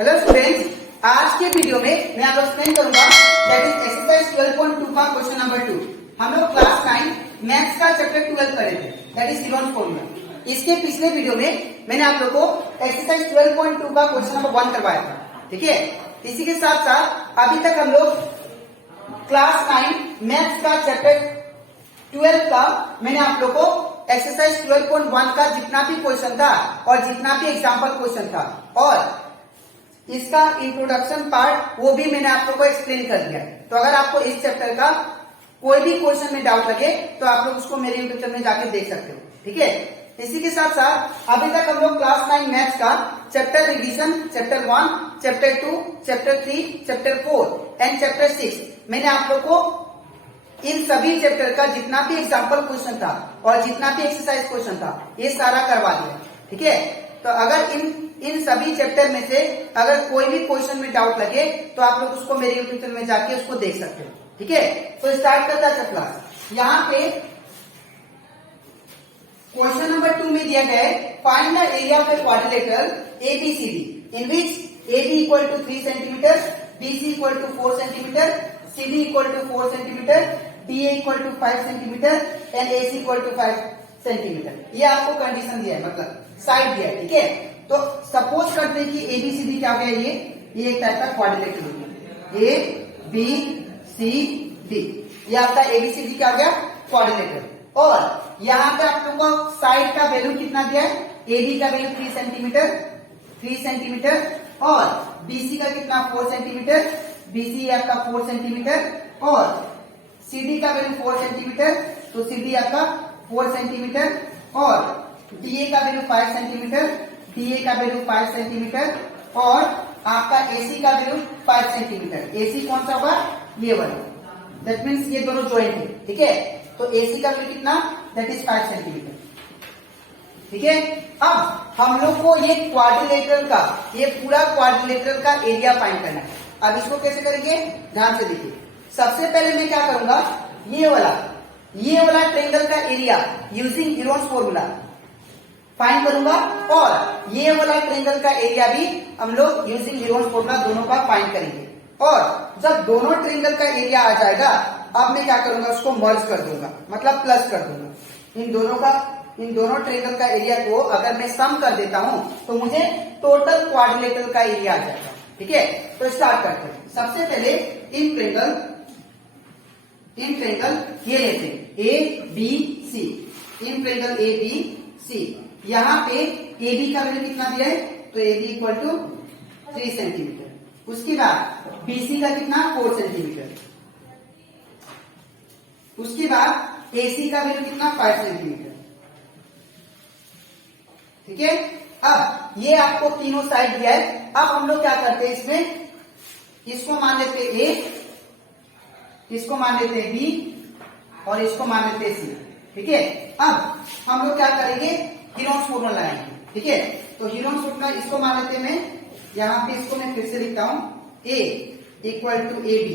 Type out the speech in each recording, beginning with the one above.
Hello students, आज के video में मैं आपको एक्सप्लेन करूंगा दैट इज एक्सरसाइज 12.2 का क्वेश्चन नंबर 2। हम लोग क्लास 9 मैथ्स का चैप्टर 12 पढ़े थे, दैट इज हीरोन्स फॉर्मूला। इसके पिछले वीडियो में मैंने आप लोगों को एक्सरसाइज 12.2 का क्वेश्चन नंबर 1 करवाया था, ठीक है। इसी के साथ साथ अभी तक हम लोग क्लास 9 मैथ्स का चैप्टर 12 का मैंने आप लोग को एक्सरसाइज 12.1 का जितना भी क्वेश्चन था और जितना भी एग्जाम्पल क्वेश्चन था और इसका इंट्रोडक्शन पार्ट वो भी मैंने आप लोग को एक्सप्लेन कर दिया। तो अगर आपको इस चैप्टर का कोई भी क्वेश्चन में डाउट लगे तो आप लोग उसको मेरे यूट्यूब चैनल में जाके देख सकते हो, ठीक है। इसी के साथ साथ अभी तक हम लोग क्लास 9 मैथ्स का chapter revision chapter 1, chapter 2, chapter 3, chapter 4 and chapter 6 मैंने आप लोग को इन सभी चैप्टर का जितना भी एग्जाम्पल क्वेश्चन था और जितना भी एक्सरसाइज क्वेश्चन था ये सारा करवा दिया, ठीक है। तो अगर इन सभी चैप्टर में से अगर कोई भी क्वेश्चन में डाउट लगे तो आप लोग उसको मेरे यूट्यूब चैनल में जाके उसको देख सकते हो, ठीक है। तो स्टार्ट करता है क्लास। यहाँ पे क्वेश्चन नंबर 2 में दिया गया है find the area of a quadrilateral ABCD in which AB equal to 3 centimetre, BC equal to 4 centimetre, CD equal to 4 centimetre, DA equal to 5 centimetre and AC equal to 5 centimetre. ये आपको condition दिया है, मतलब side दिया है, ठीक है। तो सपोज करते हैं कि ABCD क्या हो गया, ये एक टाइप का क्वाड्रिलेटरल हो गया, ABCD ये आपका ABCD क्या हो गया, क्वाड्रिलेटरल। और यहाँ पे आप लोगों को साइड का वैल्यू कितना दिया है, AB का वैल्यू 3 सेंटीमीटर और BC का कितना 4 सेंटीमीटर, BC आपका 4 सेंटीमीटर और CD का वैल्यू 4 सेंटीमीटर, तो CD आपका 4 सेंटीमीटर और DA का वैल्यू 5 सेंटीमीटर, DA का वैल्यू 5 सेंटीमीटर और आपका AC का वैल्यू 5 सेंटीमीटर। AC कौन सा होगा, ये वाला, दैट मीन्स ये दोनों ज्वाइंट है, ठीक है। तो AC का वैल्यू कितना, दैट इज 5 सेंटीमीटर, ठीक है। अब हम लोग को ये क्वाड्रिलेटरल का, ये पूरा क्वाड्रिलेटरल का एरिया फाइंड करना है। अब इसको कैसे करेंगे, ध्यान से देखिए। सबसे पहले मैं क्या करूंगा, ये वाला ट्रायंगल का area using Heron's formula find करूंगा और ये वाला ट्रायंगल का एरिया भी हम लोग यूजिंग हीरोन्स फॉर्मूला दोनों का फाइंड करेंगे। और जब दोनों ट्रायंगल का एरिया आ जाएगा, अब मैं क्या करूंगा, उसको मर्ज कर दूंगा, मतलब प्लस कर दूंगा। इन दोनों ट्रायंगल का एरिया को अगर मैं सम कर देता हूं तो मुझे टोटल क्वाड्रिलेटरल का एरिया आ जाएगा, ठीक है। तो स्टार्ट करते हैं। सबसे पहले इन ट्रायंगल ये लेते हैं ABC, इन ट्रायंगल ABC। यहाँ पे AB का वैल्यू कितना दिया है, तो AB इक्वल टू 3 सेंटीमीटर। उसके बाद BC का कितना 4 सेंटीमीटर, उसके बाद AC का वैल्यू कितना 5 सेंटीमीटर, ठीक है। अब ये आपको तीनों साइड दिया है। अब हम लोग क्या करते हैं, इसमें इसको मान लेते हैं A, इसको मान लेते हैं B और इसको मान लेते हैं C, ठीक है। अब हम लोग क्या करेंगे, हीरोन्स फॉर्मूला लगाएंगे, ठीक है। तो हीरोन्स फॉर्मूला इसको मान लेते हैं, मैं यहाँ पे इसको मैं फिर से लिखता हूं, A equal to AB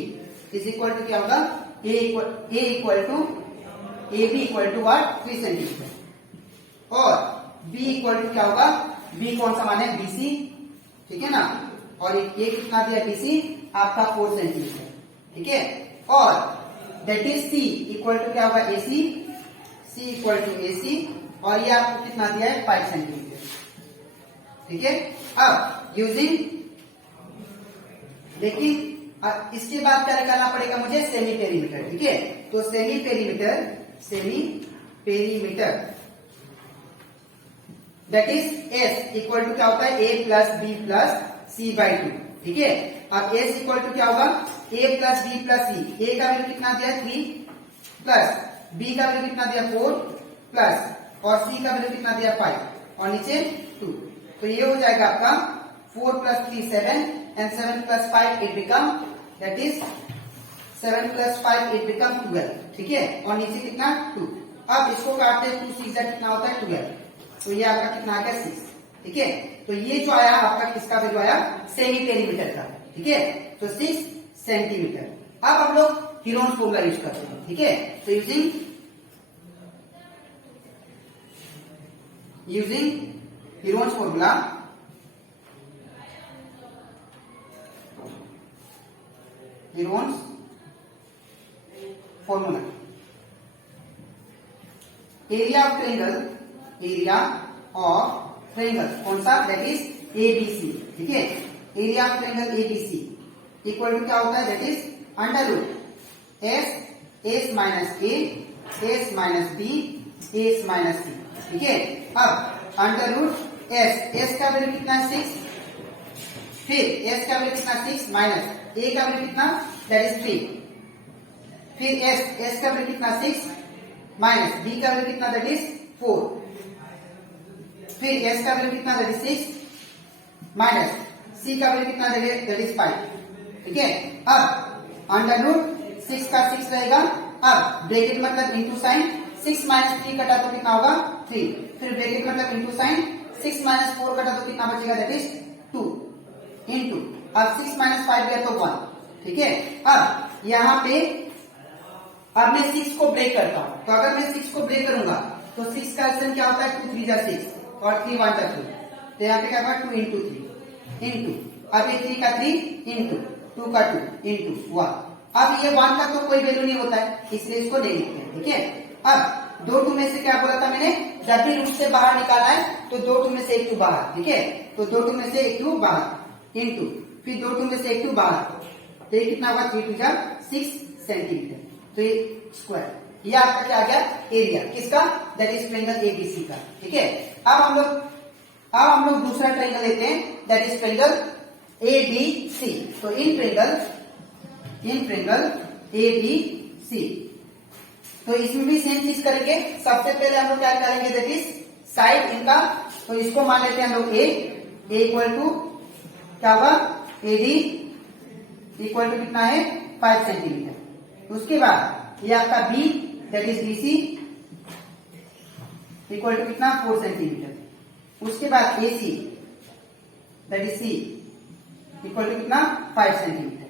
is equal to क्या होगा, A equal to AB equal to what 3 centimetre और B इक्वल टू क्या होगा, B कौन सा मान है, BC, ठीक है ना। और ये कितना दिया BC आपका 4 सेंटीमीटर, ठीक है। और that is C equal to क्या होगा AC, C equal to AC और ये आपको कितना दिया है 5 सेंटीमीटर, ठीक है। अब यूजिंग देखिए, इसके बाद क्या निकालना पड़ेगा मुझे, सेमी पेरीमीटर, ठीक है। तो semi perimeter that is S equal to क्या होता है, A plus B plus C/2, ठीक है। अब S इक्वल टू क्या होगा, A plus B plus C। A का वैल्यू कितना दिया 3 प्लस B का वैल्यू कितना दिया 4 प्लस और C का वैल्यू कितना दिया 5 और नीचे 2। तो ये हो जाएगा आपका 4 plus 3 7 and 7 plus 5 it become, that is 7 plus 5 it become 12, ठीक है। और नीचे कितना 2। अब इसको काटते हैं, 2 6 कितना होता है 12, तो ये आपका कितना आ गया 6, ठीक है। तो ये जो आया आपका किसका वैल्यू आया, सेमी पेरीमीटर का, ठीक है। तो 6 सेंटीमीटर। अब हम लोग हीरोन्स फॉर्मूला यूज करते हैं, ठीक है। तो using Heron's formula Heron's formula, area of triangle कौन सा, दैट इज एबीसी, ठीक है। Area of triangle ABC equal to क्या होता है, that is under root S minus A S minus B S minus C, ठीक है। अब अंडर रूट एस का वैल्यू कितना है 6, फिर एस का वैल्यू कितना 6 माइनस ए का वैल्यू कितना, दैट इज 3, फिर एस का वैल्यू कितना 6 माइनस बी का वैल्यू कितना, दैट इज 4, फिर एस का वैल्यू कितना, दैट इज 6 माइनस सी का वैल्यू कितना, दैट इज 5, ठीक है। अब अंडर रूट 6 का 6 रहेगा, अब ब्रैकेट मतलब इंटू साइन 6 माइनस 3 कटा तो कितना होगा 3, फिर ब्रैकेट मतलब इंटू साइन 6 माइनस 4 कटा तो कितना बचेगा, दैट इज 2 इंटू, अब 6 माइनस 5 गया तो 1, ठीक है। अब यहाँ पे अब मैं 6 को ब्रेक करता हूं, तो अगर मैं 6 को ब्रेक करूंगा तो 6 का एल्सियम क्या होता है, 2 3 जा 6 और 3 1 जा 3, तो यहाँ पे क्या होगा 2 इंटू 3 इंटू, अब ये 3 का 3 इंटू 2 का 2 इंटू 1, अब ये 1 का तो कोई वैल्यू नहीं होता है, इसलिए इसको नहीं लिखते हैं, ठीक है। अब 2 2 में से क्या बोला था मैंने, जब भी रूट से बाहर निकालना है तो 2 2 में से 1 2 बाहर, ठीक है। तो 2 2 में से 1 2 बाहर इंटू, फिर 2 2 में से 1 2 बाहर, तो ये कितना होगा 3 2 जा 6 सेंटीमीटर, तो ये स्क्वायर, ये आपका क्या आ गया एरिया किसका, दैट इज ट्रायंगल एबीसी का, ठीक है। अब हम लोग दूसरा ट्रायंगल लेते हैं, दैट इज ट्रायंगल एबीसी। तो इन ट्रायंगल एबीसी, तो इसमें भी सेम चीज करेंगे। सबसे पहले हम लोग क्या करेंगे, दैट इज साइड इनका, तो इसको मान लेते हैं हम लोग ए इक्वल टू क्या होगा, एडी इक्वल टू कितना है 5 सेंटीमीटर, उसके बाद ये आपका B that is BC equal to कितना 4 सेंटीमीटर, उसके बाद AC that is C equal to कितना 5 सेंटीमीटर,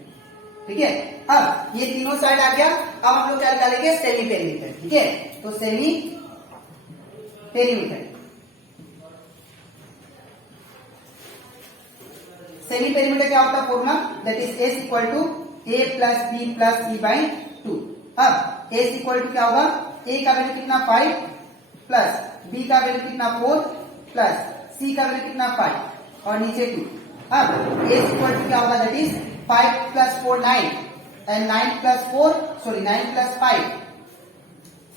ठीक है। अब ये तीनों साइड आ गया, अब हम लोग क्या निकालेंगे, सेमी पेरीमीटर, ठीक है। तो सेमी पेरीमीटर क्या होता है formula, that is S equal to A plus B plus E by 2। अब एस इक्वल टू क्या होगा, ए का वैल्यू कितना 5 प्लस बी का वैल्यू कितना 4 प्लस सी का वैल्यू कितना 5 और नीचे 2। अब एस इक्वल टू क्या होगा, that is 5 plus 4 9 and 9 plus 5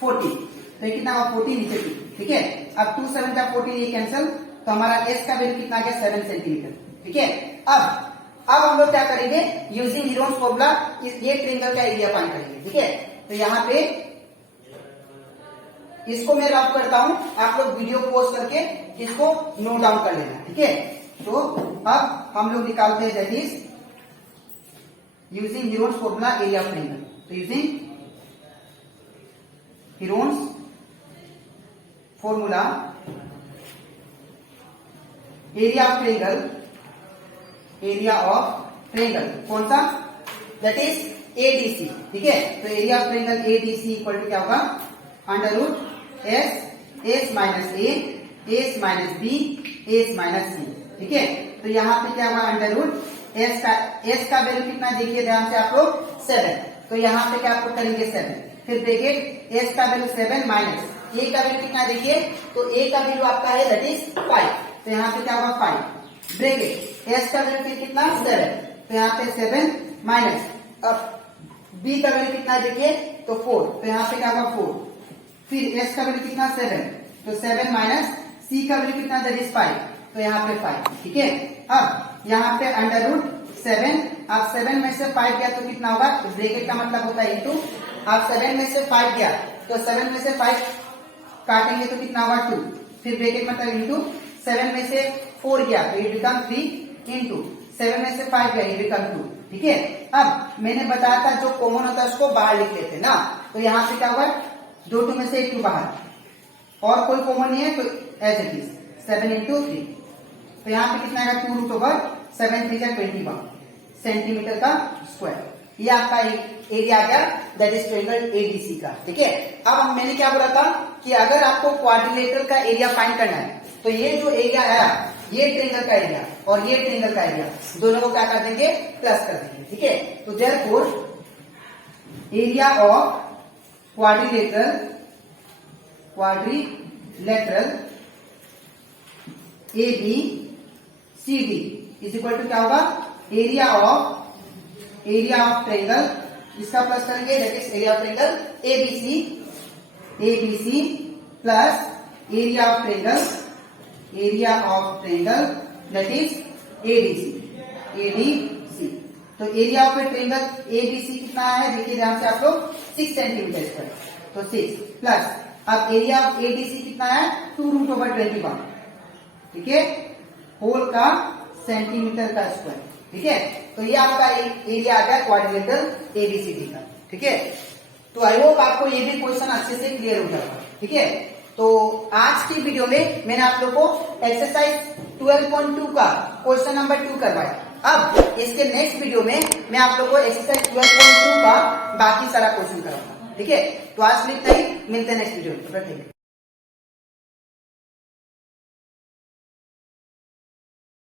40, तो ये कितना होगा 40 नीचे 2, ठीक है। अब 2 7 का 14 ये कैंसिल, तो हमारा एस का वैल्यू कितना आ गया 7 सेंटीमीटर, ठीक है। अब हम लोग क्या करेंगे, यूजिंग हीरोन्स फॉर्मूला ये ट्रायंगल का एरिया फाइंड करेंगे, ठीक है। तो यहाँ पे इसको मैं रफ करता हूं, आप लोग वीडियो पॉज करके इसको नोट डाउन कर लेना, ठीक है। तो अब हम लोग निकालते हैं, that is using Heron's formula area of triangle. तो using Heron's formula area of triangle कौन सा, दैट इज एडीसी, ठीक है। तो area of triangle ADC equal to क्या होगा, under root S minus A S minus B S minus C, ठीक है। तो यहाँ पे क्या हुआ, अंडर रूट एस का वैल्यू कितना देखिए ध्यान से आप लोग 7, तो यहाँ पे क्या आपको करेंगे 7, फिर ब्रैकेट एस का वैल्यू 7 माइनस ए का वैल्यू कितना देखिए, तो ए का वैल्यू आपका है दैट इज 5, तो यहाँ पे क्या होगा 5 ब्रैकेट एस का वैल्यू फिर कितना 7, तो यहाँ पे 7 माइनस, अब बी का वैल्यू कितना देखिए तो 4, तो यहाँ पे क्या होगा 4, फिर एस का वैल्यू कितना 7, तो 7 माइनस सी का वैल्यू कितना दैट इज 5, तो यहाँ पे 5, ठीक है। अब यहाँ पे अंडर रूट 7, आप 7 में से 5 गया तो कितना होगा, ब्रैकेट का मतलब होता है इंटू, आप 7 में से 5 गया तो 7 में से 5 काटेंगे तो कितना होगा 2, फिर ब्रैकेट मतलब इंटू 7 में से 4 गया तो ये बिकम 3 इंटू 7 में से 5 गया ये बिकम 2, ठीक है। अब मैंने बताया था जो कॉमन होता है उसको बाहर लिख लेते हैं ना, तो यहाँ पे क्या होगा 2 2 में से 1 2 बाहर और कोई कॉमन नहीं है तो एज इट इज 7 इंटू 3, तो यहाँ पे कितना आएगा 2 रूट ओवर 7 3 जा 21 सेंटीमीटर का स्क्वायर, ये आपका एरिया आ गया दैट इज ट्रायंगल एडीसी का, ठीक है। अब मैंने क्या बोला था कि अगर आपको क्वाड्रिलेटरल का एरिया फाइंड करना है तो ये जो एरिया आया ये ट्रेंगल का एरिया और ये ट्रेंगल का एरिया, दोनों को क्या कर देंगे, प्लस कर देंगे। ठीक है, तो therefore area of quadrilateral ABCD is equal to क्या होगा, एरिया ऑफ ट्रेंगल, इसका प्लस करेंगे, that is area of triangle ABC plus area of triangle that is ADC। तो एरिया ऑफ ट्रेंगल ABC कितना है, देखिए ध्यान से आप लोग, 6 सेंटीमीटर स्क्वायर, तो 6 प्लस, अब एरिया ऑफ ADC कितना है, 2√21, ठीक है, होल का सेंटीमीटर का स्क्वायर। ठीक है, तो ये आपका एरिया आ गया क्वाड्रिलेटरल ABCD का। ठीक है, तो आई होप आपको ये भी क्वेश्चन अच्छे से क्लियर हो जाएगा। ठीक है, तो आज की वीडियो में मैंने आप लोगों को एक्सरसाइज 12.2 का क्वेश्चन नंबर 2 करवाया। अब इसके नेक्स्ट वीडियो में मैं आप लोगों को एक्सरसाइज 12.2 का बाकी सारा क्वेश्चन कराऊंगा। ठीक है, तो आज इतना ही, मिलते हैं नेक्स्ट वीडियो में।